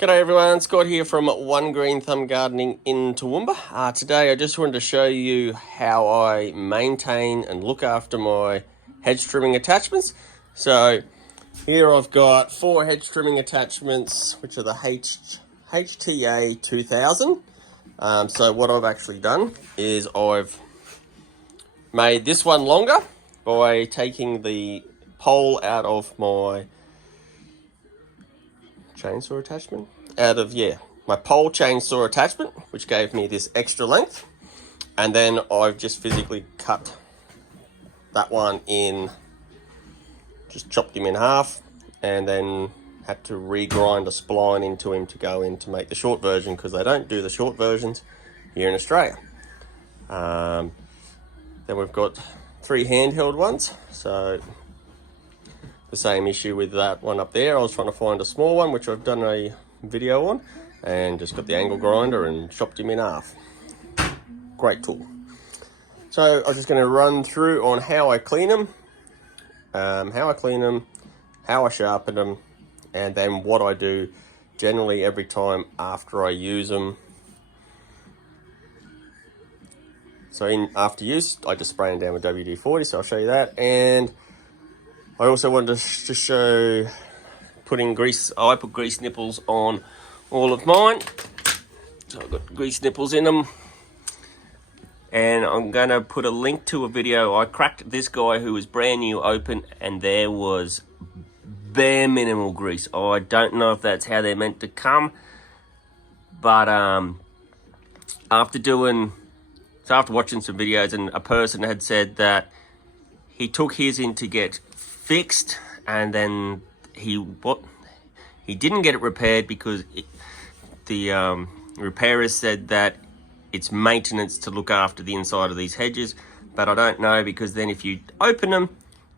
G'day everyone, Scott here from One Green Thumb Gardening in Toowoomba. Today I just wanted to show you how I maintain and look after my hedge trimming attachments. So here I've got 4 hedge trimming attachments, which are the HTA 2000. So what I've actually done is I've made this one longer by taking the pole out of my chainsaw attachment my pole chainsaw attachment, which gave me this extra length, and then I've just physically cut that one in, just chopped him in half, and then had to regrind a spline into him to go in to make the short version, because they don't do the short versions here in Australia. Then we've got 3 handheld ones, so the same issue with that one up there. I was trying to find a small one, which I've done a video on, and just got the angle grinder and chopped him in half. Great tool. So I'm just going to run through on how I clean them, how I sharpen them, and then what I do generally every time after I use them. So after use, I just spray them down with WD-40, so I'll show you that. And I also wanted to show putting grease. I put grease nipples on all of mine. So I've got grease nipples in them. And I'm going to put a link to a video. I cracked this guy who was brand new open, and there was bare minimal grease. I don't know if that's how they're meant to come. But after watching some videos, and a person had said that he took his in to get fixed, and then he didn't get it repaired because the repairers said that it's maintenance to look after the inside of these hedges, but I don't know, because then if you open them,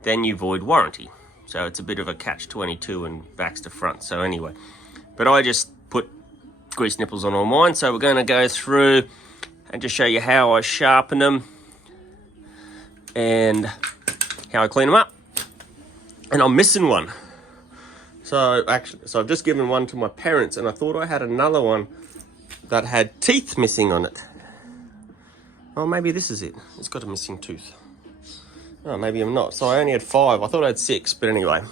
then you void warranty. So it's a bit of a catch-22 and backs to front. So anyway, but I just put grease nipples on all mine. So we're going to go through and just show you how I sharpen them and how I clean them up. And I'm missing one. So I've just given one to my parents, and I thought I had another one that had teeth missing on it. Oh, maybe this is it. It's got a missing tooth. Oh, maybe I'm not. So I only had 5. I thought I had 6, but anyway.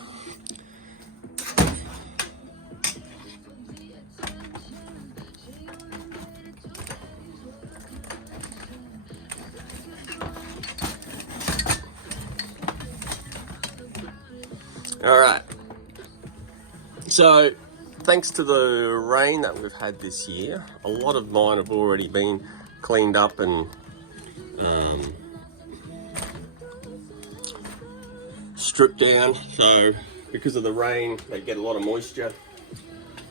All right. So, thanks to the rain that we've had this year, a lot of mine have already been cleaned up and stripped down. So, because of the rain, they get a lot of moisture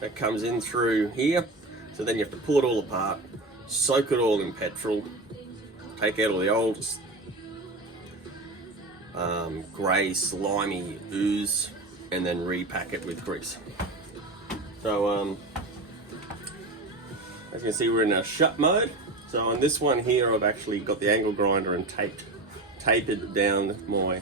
that comes in through here. So then you have to pull it all apart, soak it all in petrol, take out all the old grey slimy ooze, and then repack it with grease. So as you can see, we're in a shut mode. So on this one here, I've actually got the angle grinder and tapered down my,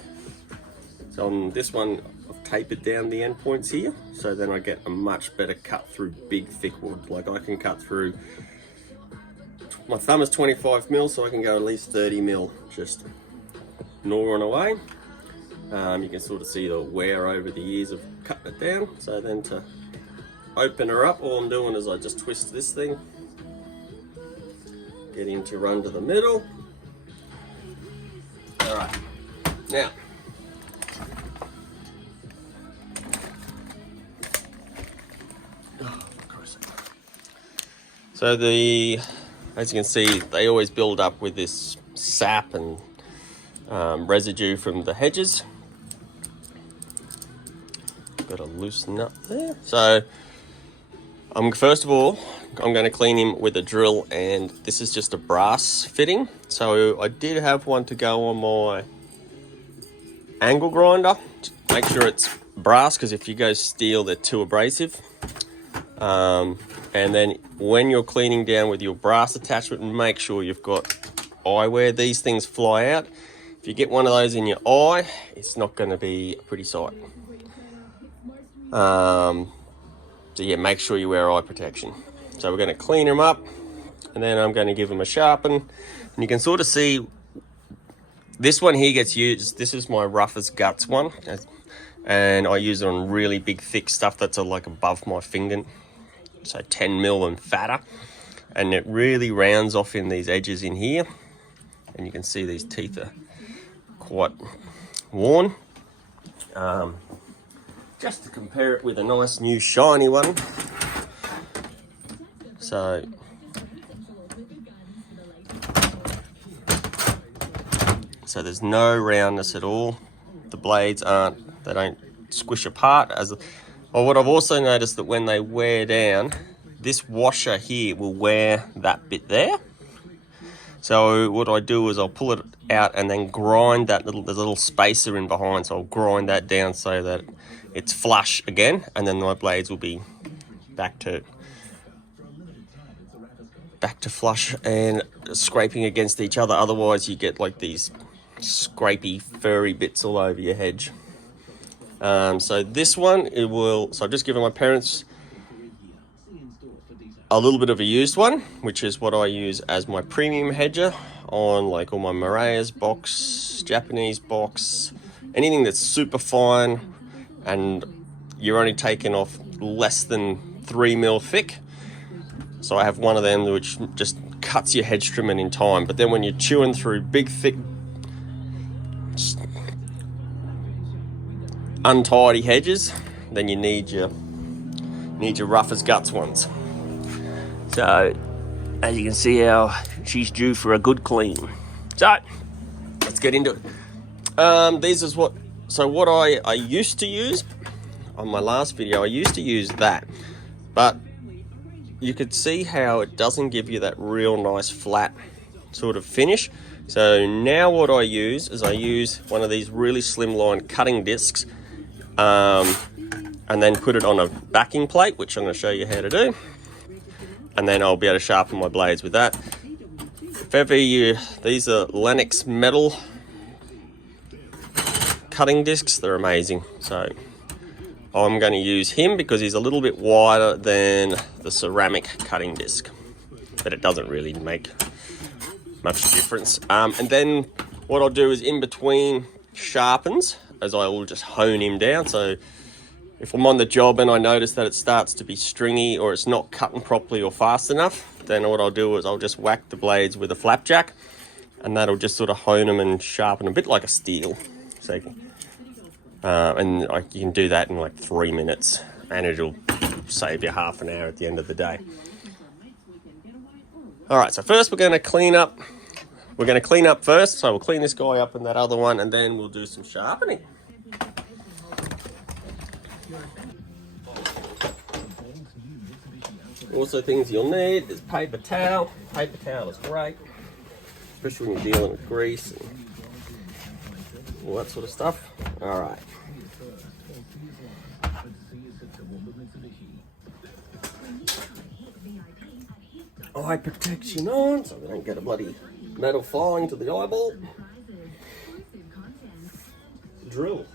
so on this one I've tapered down the end points here, so then I get a much better cut through big thick wood. Like I can cut through, my thumb is 25 mil, so I can go at least 30 mil just gnawing away. You can sort of see the wear over the years of cutting it down. So then to open her up, all I'm doing is I just twist this thing, get him to run to the middle. All right, now so as you can see, they always build up with this sap and residue from the hedges. Got to loosen up there. So first of all, I'm going to clean him with a drill, and this is just a brass fitting. So I did have one to go on my angle grinder. Make sure it's brass, because if you go steel, they're too abrasive. And then when you're cleaning down with your brass attachment, make sure you've got eyewear. These things fly out. If you get one of those in your eye, it's not going to be a pretty sight. So yeah, make sure you wear eye protection. So we're going to clean them up, and then I'm going to give them a sharpen. And you can sort of see this one here gets used. This is my rough as guts one, and I use it on really big thick stuff that's like above my finger, so 10 mil and fatter, and it really rounds off in these edges in here, and you can see these teeth are quite worn. Just to compare it with a nice new shiny one. So there's no roundness at all. The blades they don't squish apart. Well, what I've also noticed that when they wear down, this washer here will wear that bit there. So what I do is I'll pull it out and then grind there's a little spacer in behind, so I'll grind that down so that it's flush again, and then my blades will be back to flush and scraping against each other. Otherwise you get like these scrapey furry bits all over your hedge. So this one, so I've just given my parents a little bit of a used one, which is what I use as my premium hedger on like all my Mariah's box, Japanese box, anything that's super fine and you're only taking off less than 3 mil thick. So I have one of them which just cuts your hedge trimming in time, but then when you're chewing through big thick untidy hedges, then you need your rough as guts ones. So as you can see how she's due for a good clean. So let's get into it. These is what I used to use on my last video. I used to use that, but you could see how it doesn't give you that real nice flat sort of finish. So now what I use is one of these really slimline cutting discs, and then put it on a backing plate, which I'm going to show you how to do. And then I'll be able to sharpen my blades with that. If ever these are Lennox metal cutting discs, they're amazing. So I'm going to use him because he's a little bit wider than the ceramic cutting disc, but it doesn't really make much difference. And then what I'll do is in between sharpens, as I will just hone him down. So if I'm on the job and I notice that it starts to be stringy or it's not cutting properly or fast enough, then what I'll do is I'll just whack the blades with a flapjack, and that'll just sort of hone them and sharpen a bit like a steel. So you can do that in like 3 minutes, and it'll save you half an hour at the end of the day. All right, so first we're going to clean up. We're going to clean up first, so we'll clean this guy up and that other one, and then we'll do some sharpening. Also, things you'll need is paper towel. Paper towel is great, especially when you're dealing with grease and all that sort of stuff. All right. Eye protection on, so we don't get a bloody metal falling to the eyeball. Drill.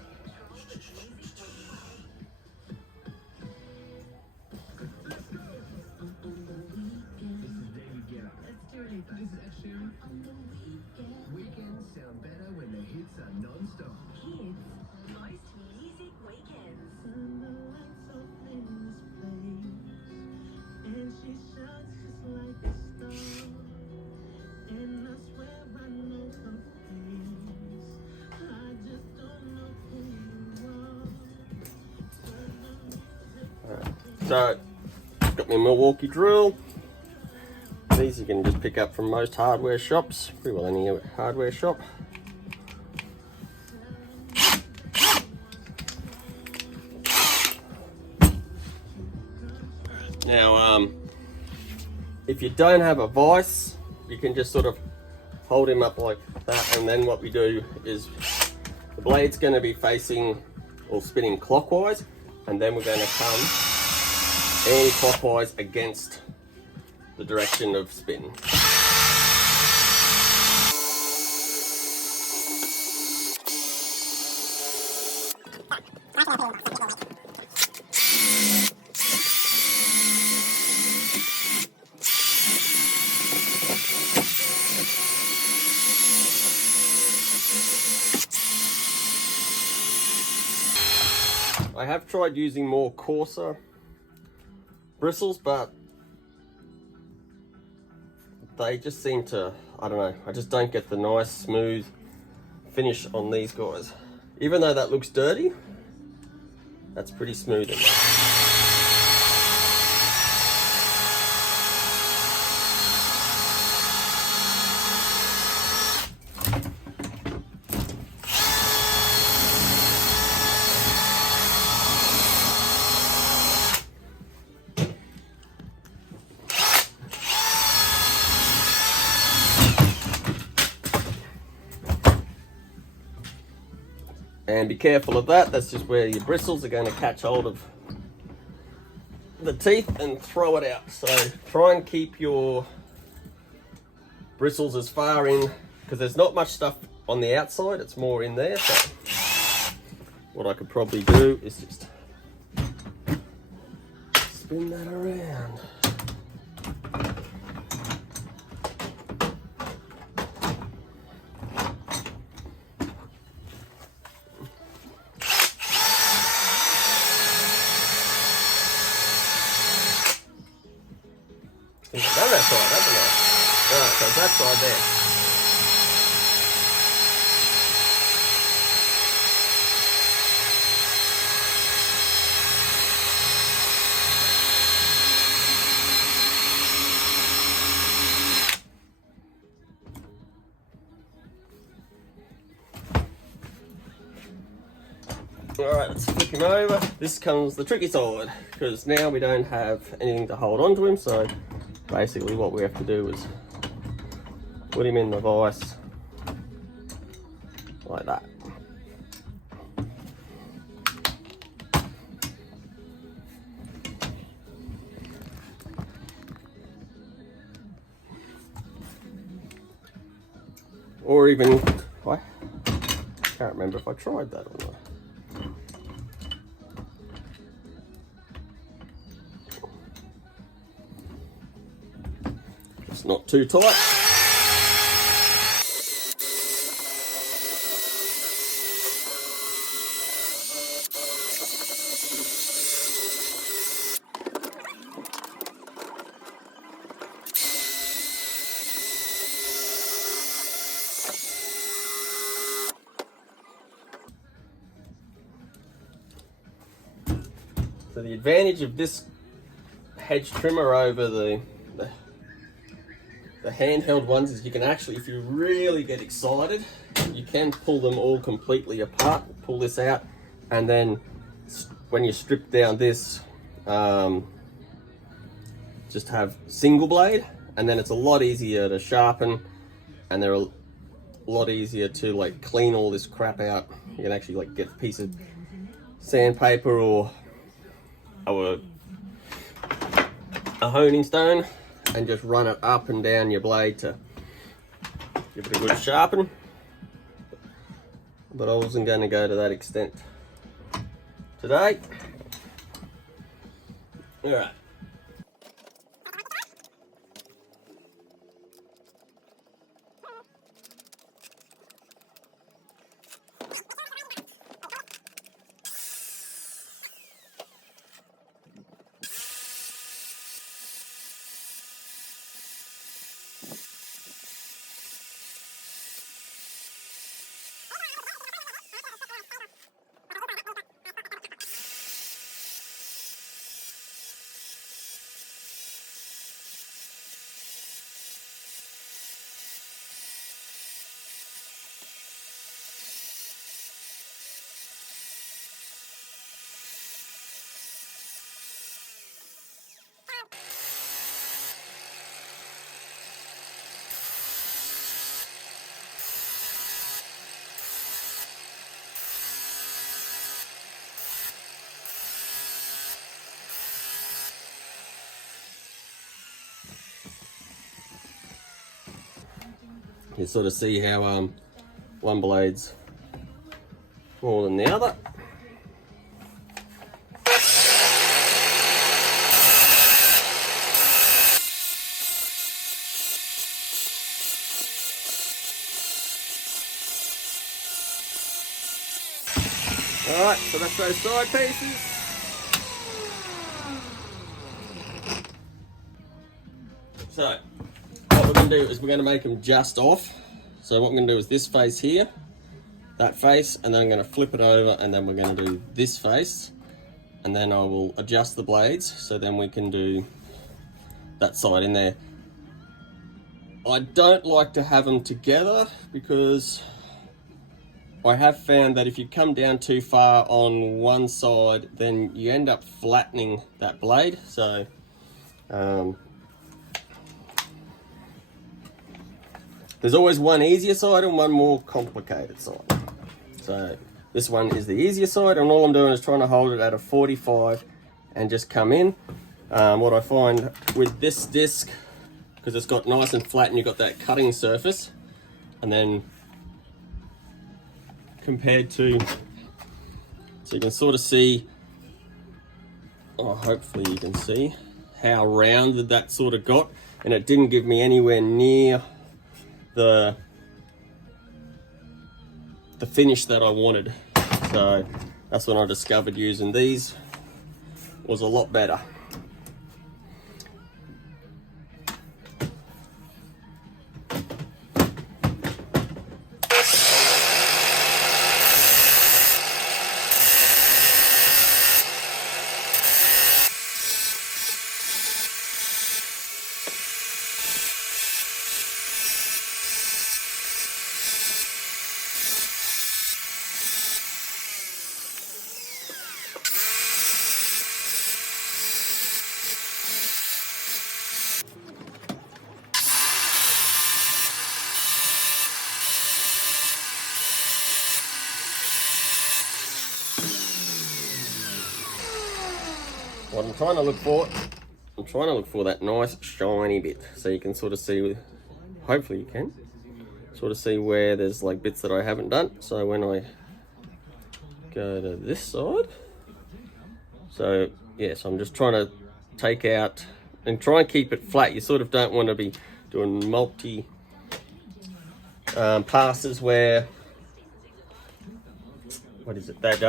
So, got my Milwaukee drill. These you can just pick up from most hardware shops, pretty well any hardware shop. Now, if you don't have a vise, you can just sort of hold him up like that, and then what we do is the blade's going to be facing or spinning clockwise, and then we're going to come anti-clockwise against the direction of spin. I have tried using more coarser bristles, but they just seem to, I don't know, I just don't get the nice smooth finish on these guys. Even though that looks dirty, that's pretty smooth in there. And be careful of that. That's just where your bristles are going to catch hold of the teeth and throw it out. So try and keep your bristles as far in, because there's not much stuff on the outside, it's more in there. So what I could probably do is just spin that around. Done that side, haven't I? Alright, so that side there. Alright, let's flip him over. This comes the tricky side, because now we don't have anything to hold on to him, so basically what we have to do is put him in the vise like that. Or even, I can't remember if I tried that or not. It's not too tight. So the advantage of this hedge trimmer over the handheld ones is you can actually, if you really get excited, you can pull them all completely apart, pull this out, and then when you strip down this, just have single blade, and then it's a lot easier to sharpen, and they're a lot easier to like clean all this crap out. You can actually like get a piece of sandpaper or a honing stone and just run it up and down your blade to give it a good sharpen. But I wasn't going to go to that extent today. Alright. You sort of see how one blade's more than the other. Alright, so that's those side pieces. So, what we're going to do is we're going to make them just off. So what I'm going to do is this face here, that face, and then I'm going to flip it over, and then we're going to do this face, and then I will adjust the blades, so then we can do that side in there. I don't like to have them together because I have found that if you come down too far on one side, then you end up flattening that blade. So there's always one easier side and one more complicated side. So this one is the easier side, and all I'm doing is trying to hold it at a 45 and just come in. What I find with this disc, because it's got nice and flat and you've got that cutting surface, and then compared to, so you can sort of see, oh, hopefully you can see how rounded that sort of got, and it didn't give me anywhere near the finish that I wanted. So that's when I discovered using these was a lot better. What I'm trying to look for, that nice shiny bit, so you can sort of see, hopefully you can, sort of see where there's like bits that I haven't done. So when I go to this side, so yes, I'm just trying to take out and try and keep it flat. You sort of don't want to be doing multi passes where, what is it, that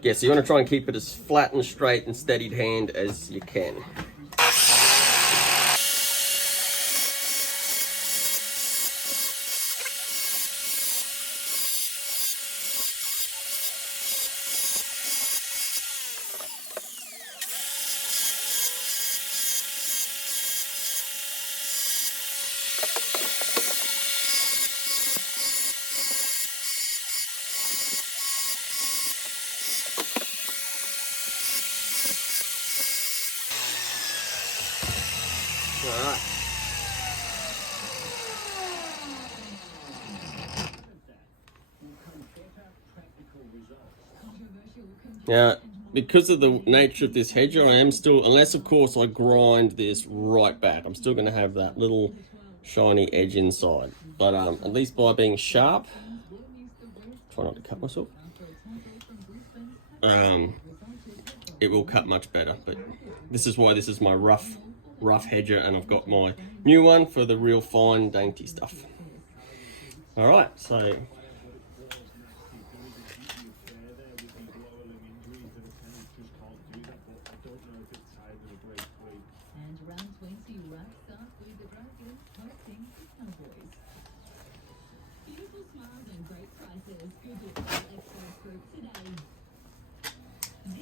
yeah, so you want to try and keep it as flat and straight and steadied hand as you can. Alright. Now, because of the nature of this hedger, I am still, unless of course I grind this right back, I'm still going to have that little shiny edge inside. But at least by being sharp, try not to cut myself, it will cut much better. But this is why this is my rough hedger, and I've got my new one for the real fine dainty stuff. All right, so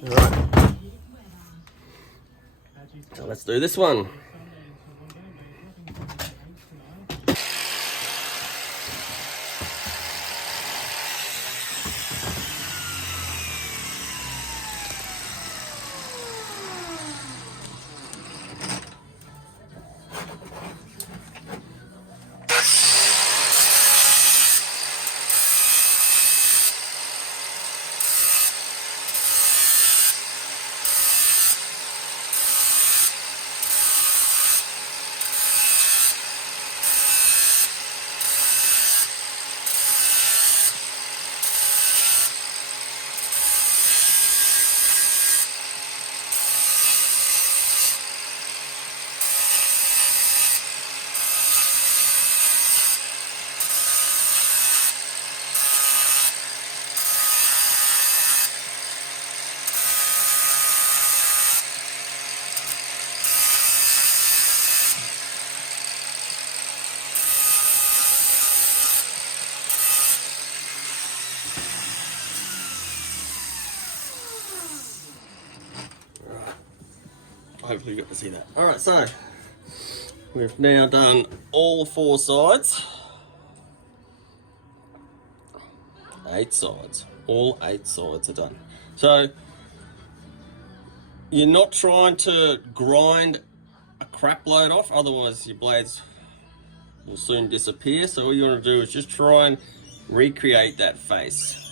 all right, so let's do this one. hopefully you got to see that. All right, so we've now done all 4 sides. 8 sides. All 8 sides are done. So you're not trying to grind a crap load off, otherwise your blades will soon disappear. So all you want to do is just try and recreate that face.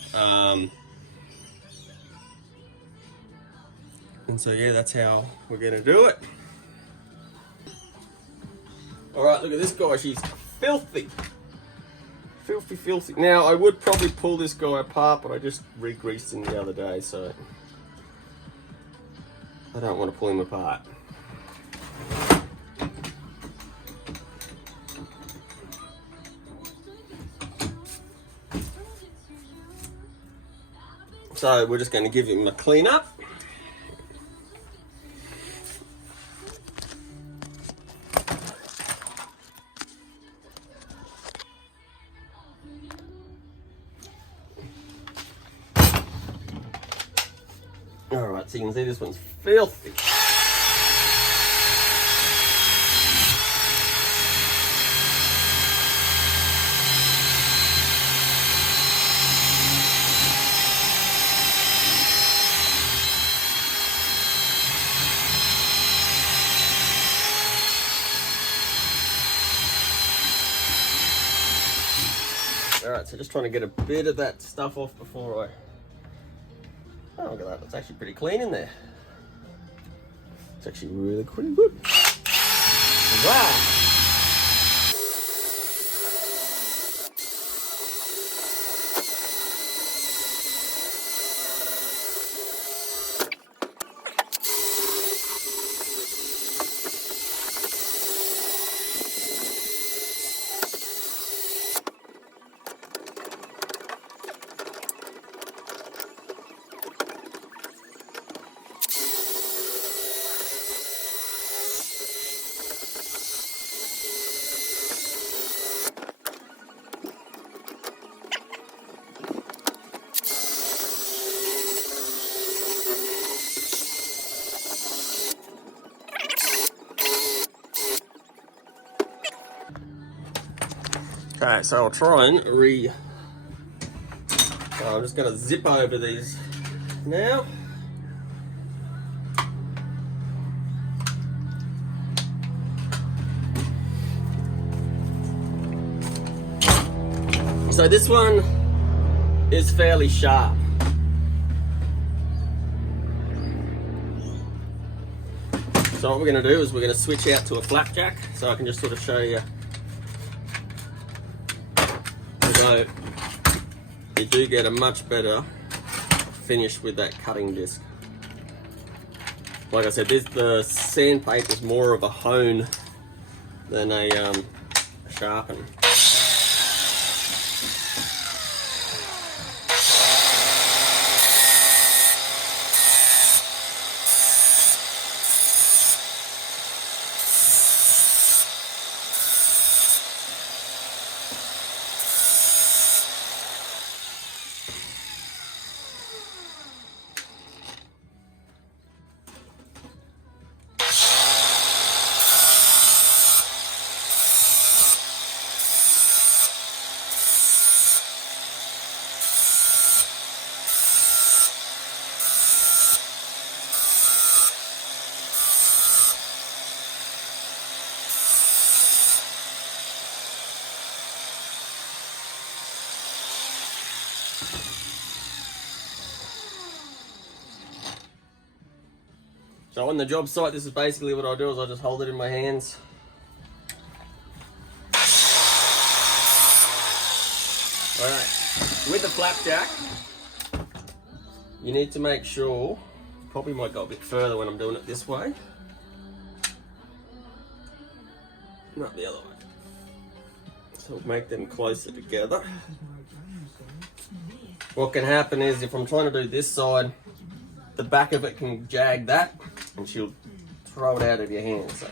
And so yeah, that's how we're gonna do it. All right, look at this guy. She's filthy. Filthy. Now, I would probably pull this guy apart, but I just re-greased him the other day, so I don't want to pull him apart. So we're just going to give him a clean up. Alright, so you can see this one's filthy. Alright, so just trying to get a bit of that stuff off before I... Oh, look at that, it's actually pretty clean in there. It's actually really pretty good. Wow! Okay, so I'll try and I'm just going to zip over these now. So this one is fairly sharp. So what we're going to do is we're going to switch out to a flapjack, so I can just sort of show you. So you do get a much better finish with that cutting disc. Like I said, the sandpaper is more of a hone than a sharpen. So on the job site, this is basically what I'll do, is I'll just hold it in my hands. Alright, with the flapjack, you need to make sure, probably might go a bit further when I'm doing it this way. Not the other way. So make them closer together. What can happen is, if I'm trying to do this side, the back of it can jag that, and she'll throw it out of your hand. So.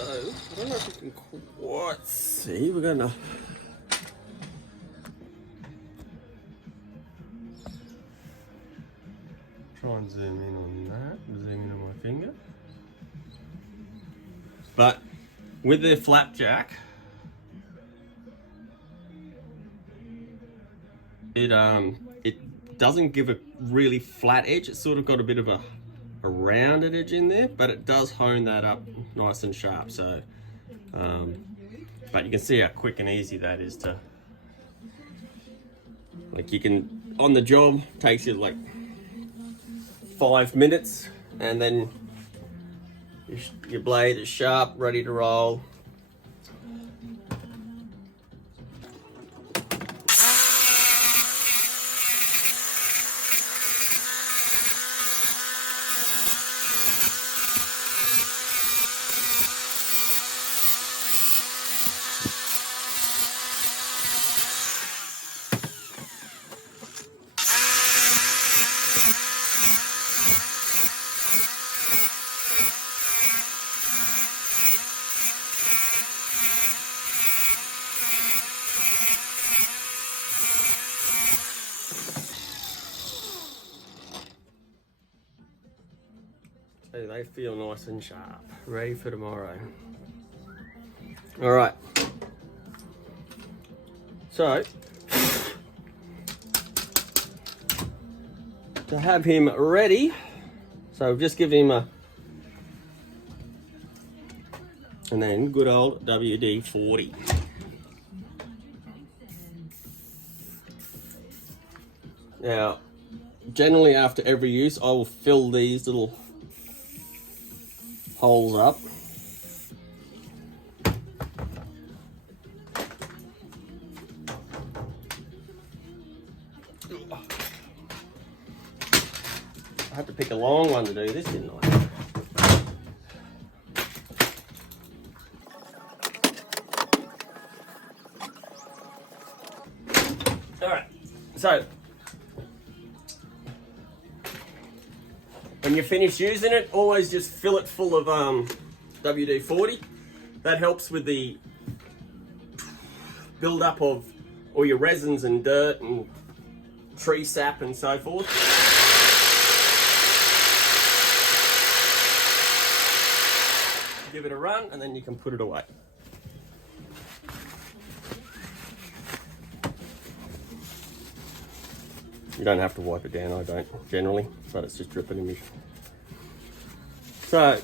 I don't know if you can quite see. We're gonna try and zoom in on that. Zoom in on my finger. But with the flapjack, it doesn't give a really flat edge. It's sort of got a bit of a rounded edge in there, but it does hone that up nice and sharp. So, but you can see how quick and easy that is to, like, you can, on the job, takes you like 5 minutes, and then your blade is sharp, ready to roll. So they feel nice and sharp, ready for tomorrow. All right. So, to have him ready, so just give him a, and then good old WD-40. Now, generally after every use, I will fill these little holes up. I had to pick a long one to do this, didn't I? Alright, so when you finish using it, always just fill it full of WD-40. That helps with the build-up of all your resins and dirt and tree sap and so forth. Give it a run and then you can put it away. You don't have to wipe it down, I don't generally, but it's just dripping in me. So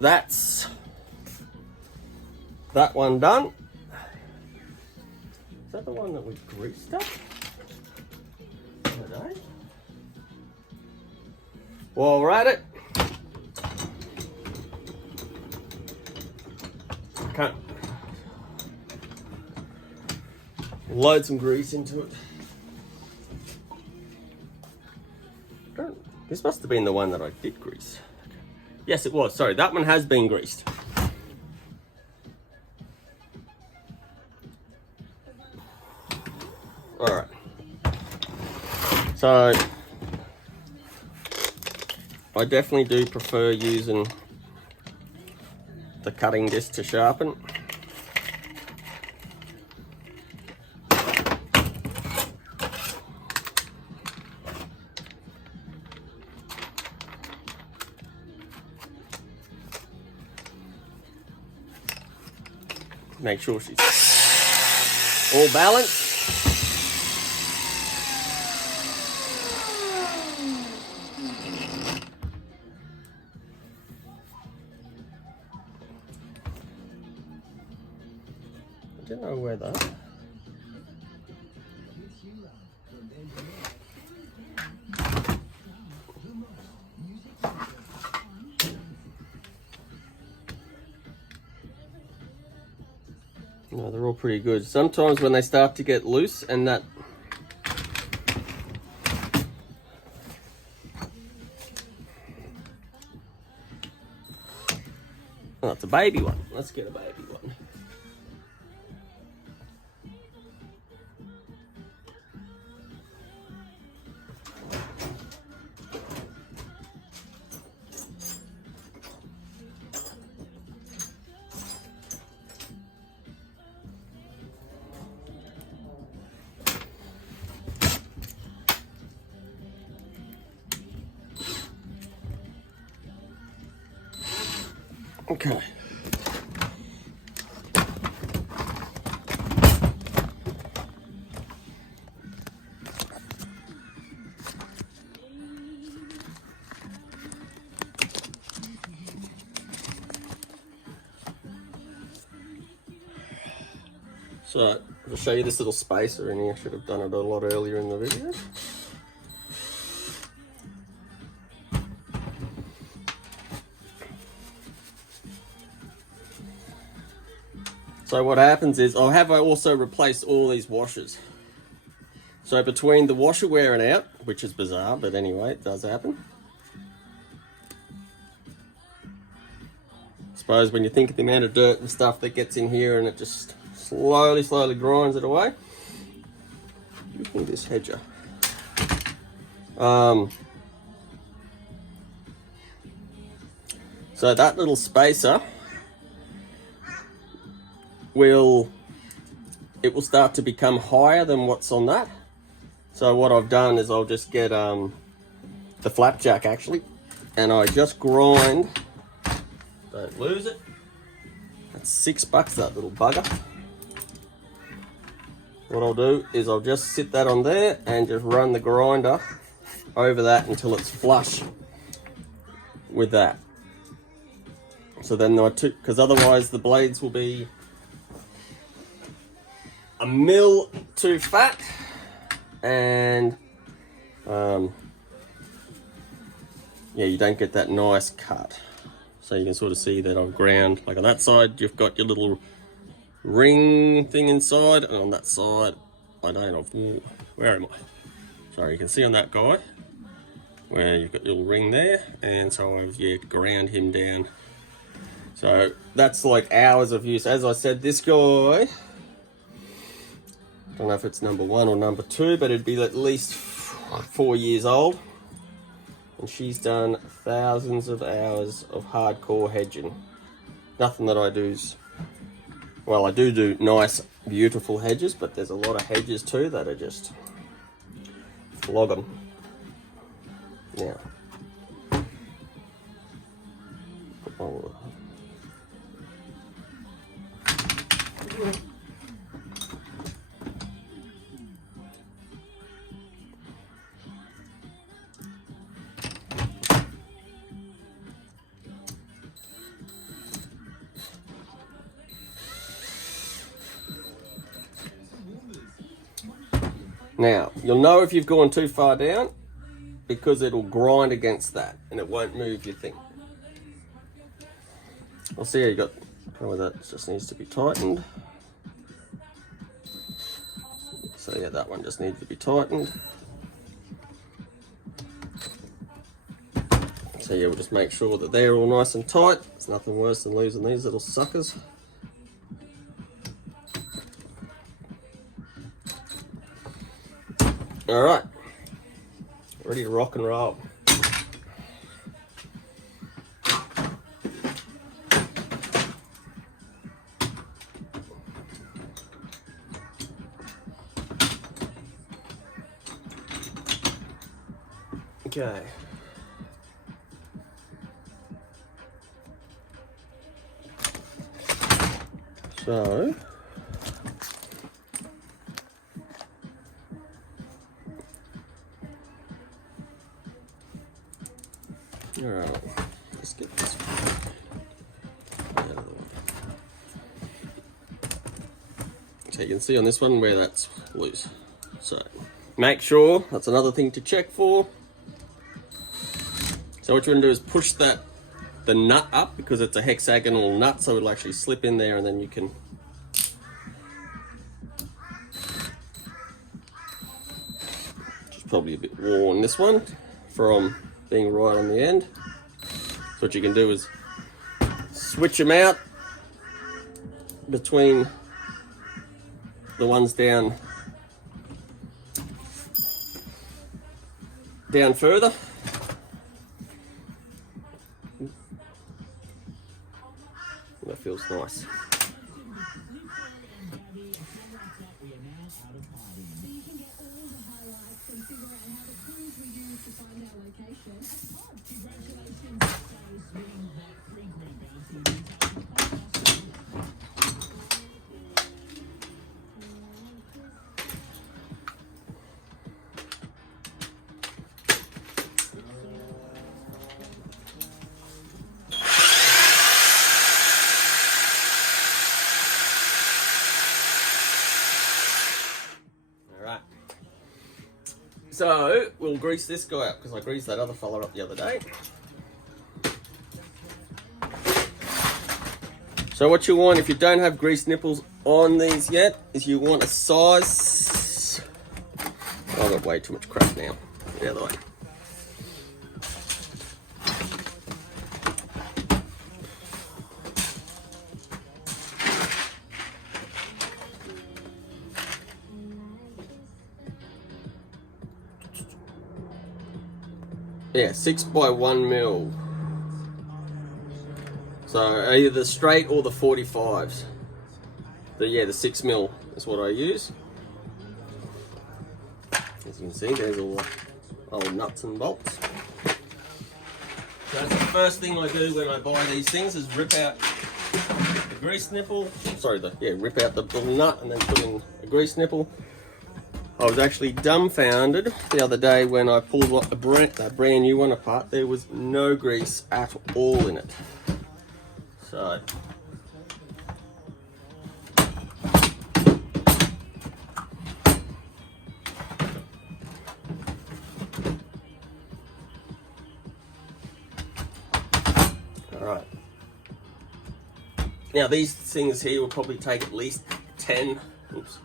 that's that one done. Is that the one that we greased up today? While we're at it, load some grease into it. This must have been the one that I did grease. Yes, it was. Sorry, that one has been greased. All right. So I definitely do prefer using the cutting disc to sharpen. Make sure she's all balanced. I don't know where that. No, they're all pretty good. Sometimes when they start to get loose and that oh, it's a baby one. Let's get a baby one. Okay. So, I'll show you this little spacer in here. I should have done it a lot earlier in the video. So what happens is, I have also replaced all these washers. So between the washer wearing out, which is bizarre, but anyway, it does happen. I suppose when you think of the amount of dirt and stuff that gets in here and it just slowly grinds it away. Give me this hedger. So that little spacer will start to become higher than what's on that. So what I've done is I'll just get the flapjack actually, and I just grind. Don't lose it. That's $6, that little bugger. What I'll do is I'll just sit that on there and just run the grinder over that until it's flush with that. So then because otherwise the blades will be a mil too fat, and yeah, you don't get that nice cut. So you can sort of see that I've ground, like on that side you've got your little ring thing inside, and on that side I don't know, where am I? Sorry, you can see on that guy where you've got your little ring there, and so I've ground him down. So that's like hours of use. As I said, this guy, I don't know if it's number 1 or number 2, but it'd be at least 4 years old. And she's done thousands of hours of hardcore hedging. Nothing that I do is, well, I do nice, beautiful hedges, but there's a lot of hedges too that are just flog them. Now, now, you'll know if you've gone too far down because it'll grind against that and it won't move your thing. I'll see how you got, probably that just needs to be tightened. So yeah, that one just needs to be tightened. So yeah, we'll just make sure that they're all nice and tight. There's nothing worse than losing these little suckers. All right, ready to rock and roll. Okay. So, all right, let's get this out of the way. So you can see on this one where that's loose. So make sure, that's another thing to check for. So what you want to do is push the nut up, because it's a hexagonal nut, so it'll actually slip in there, and then you can just probably a bit worn this one from being right on the end. So what you can do is switch them out between the ones down further. That feels nice. So we'll grease this guy up because I greased that other fella up the other day. So what you want if you don't have grease nipples on these yet is you want a size. Oh, I've got way too much crap now. The other way. Yeah, 6 by 1 mil. So either the straight or the 45s. The 6 mil is what I use. As you can see, there's all the old nuts and bolts. So that's the first thing I do when I buy these things is rip out the grease nipple. Sorry, rip out the little nut and then put in a grease nipple. I was actually dumbfounded the other day when I pulled that brand new one apart. There was no grease at all in it. So alright. Now these things here will probably take at least 10. Oops.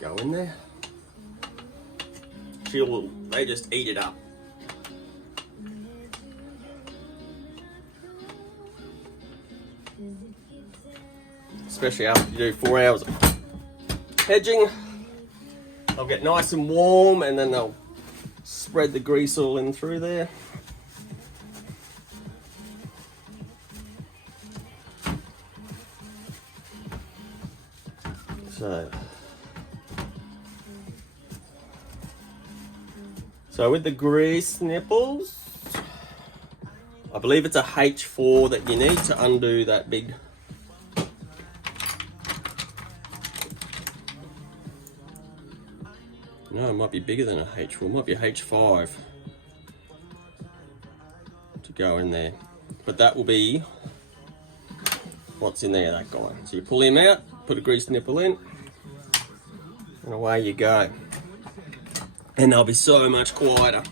Go in there. They just eat it up. Especially after you do 4 hours of hedging. They'll get nice and warm and then they'll spread the grease all in through there. So with the grease nipples, I believe it's a H4 that you need to undo that big no, it might be bigger than a H4, it might be a H5 to go in there. But that will be what's in there, that guy. So you pull him out, put a grease nipple in, and away you go. And they'll be so much quieter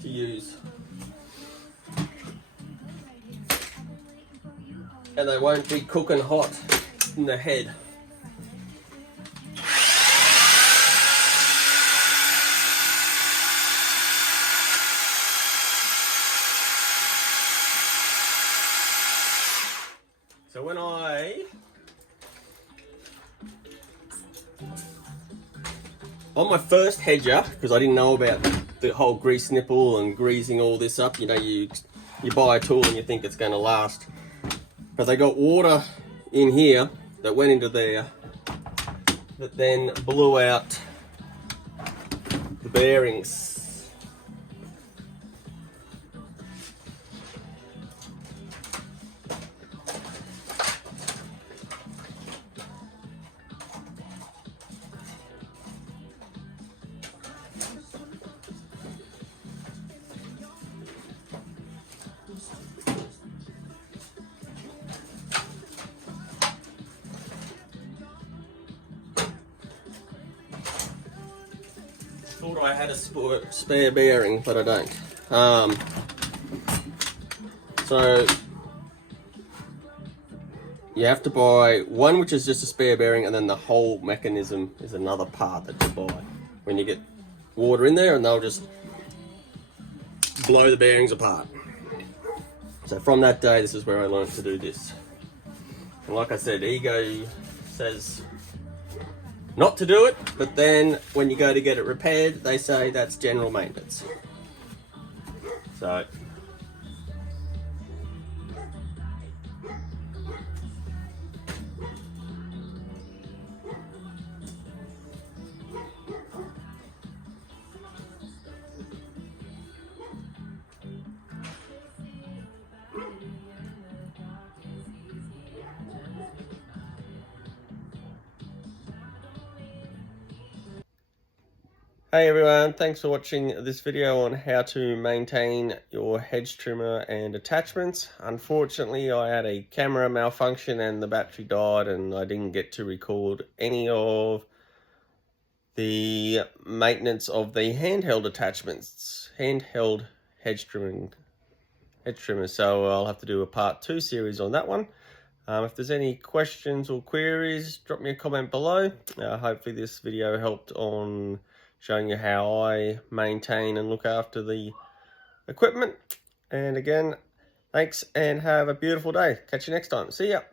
to use. And they won't be cooking hot in the head. So when on my first hedger, because I didn't know about the whole grease nipple and greasing all this up, you know, you buy a tool and you think it's going to last. But they got water in here that went into there that then blew out the bearings. Thought I had a spare bearing, but I don't. So you have to buy one which is just a spare bearing, and then the whole mechanism is another part that you buy when you get water in there, and they'll just blow the bearings apart. So from that day, this is where I learned to do this. And like I said, ego says not to do it, but then when you go to get it repaired, they say that's general maintenance. So hey everyone, thanks for watching this video on how to maintain your hedge trimmer and attachments. Unfortunately, I had a camera malfunction and the battery died and I didn't get to record any of the maintenance of the handheld attachments, handheld hedge trimmers. So I'll have to do a part 2 series on that one. If there's any questions or queries, drop me a comment below. Hopefully this video helped on showing you how I maintain and look after the equipment. And again, thanks and have a beautiful day. Catch you next time. See ya.